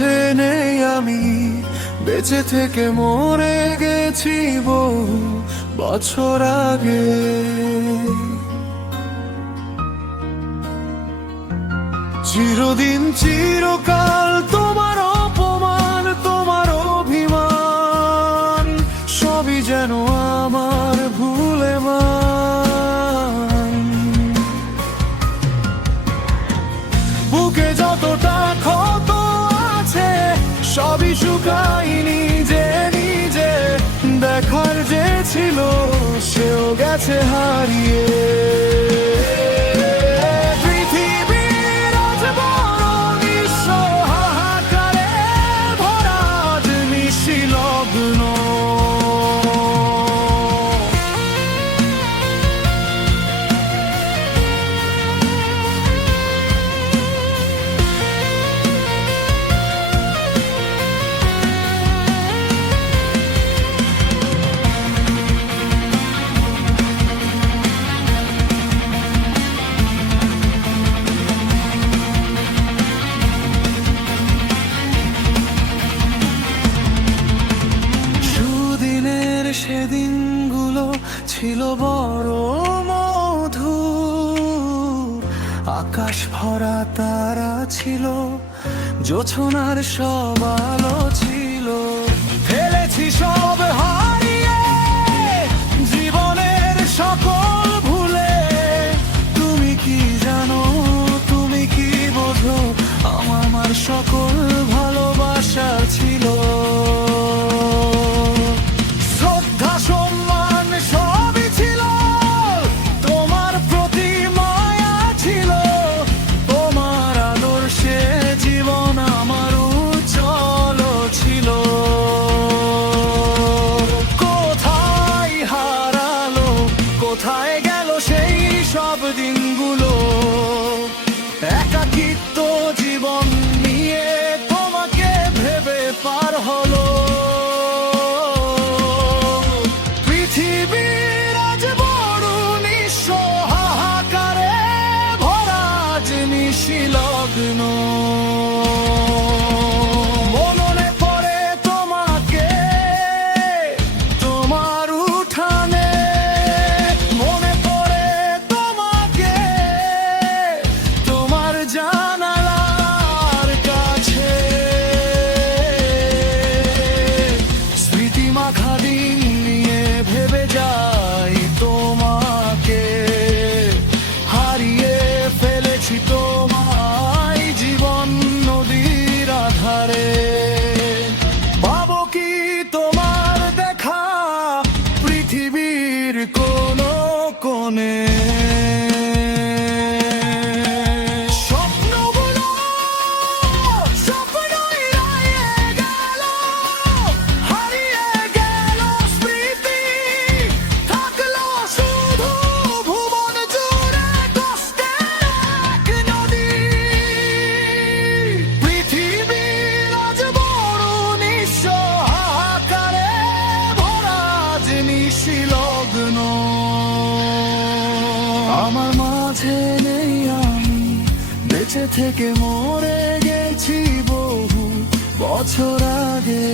মাঝে নেই আমি, বেঁচে থেকে মরে গেছি বহু বছর আগে। চিরদিন চিরকাল তোমার অপমান, তোমার অভিমান, সবই যেন আমার ভুলে মান। বুকে যতটা ক্ষত আছে সবই শুকাই নিজে নিজে, দেখার যে ছিল সেও গেছে হারিয়ে। সেদিনগুলো ছিল বড় মধুর, আকাশ ভরা তারা ছিল, জোছনার সব আলো ছিল। ফেলেছি সব হারিয়ে জীবনের সকল ভুলে, তুমি কি জানো, তুমি কি বোঝো, আমার সকল ভালোবাসা ছিল। কোথায় গেল সেই সব দিনগুলো, একাকিত্ব জীবন নিয়ে তোমাকে ভেবে পার হলো। পৃথিবীর আজ বড় নিঃস্ব, হাহাকারে ভরা আজ নিশিলগ্ন। পৃথিবীর কোন কোণে স্বপ্নগুলো স্বপ্নই রয়ে গেল, হারিয়ে গেল স্মৃতি, থাকলো শুধু ভুবন জুড়ে কষ্টের এক নদী। পৃথিবীর আজ বড় নিঃস্ব, হাহাকারে ভরা আজ নিশিলগ্ন। আমার মাঝে নেই আমি, বেঁচে থেকে মরে গেছি বহু বছর আগে।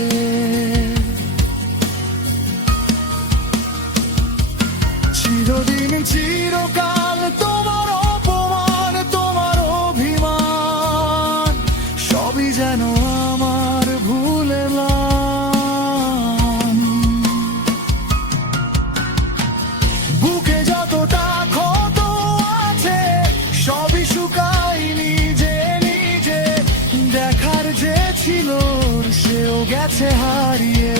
চিরদিন চিরকাল তোমার অপমান, তোমার অভিমান, সবই যেন আমার ভুলে মান। বুকে যতটা ক্ষত আছে সবই শুকাই নিজে নিজে, দেখার যে ছিল সেও গেছে হারিয়ে।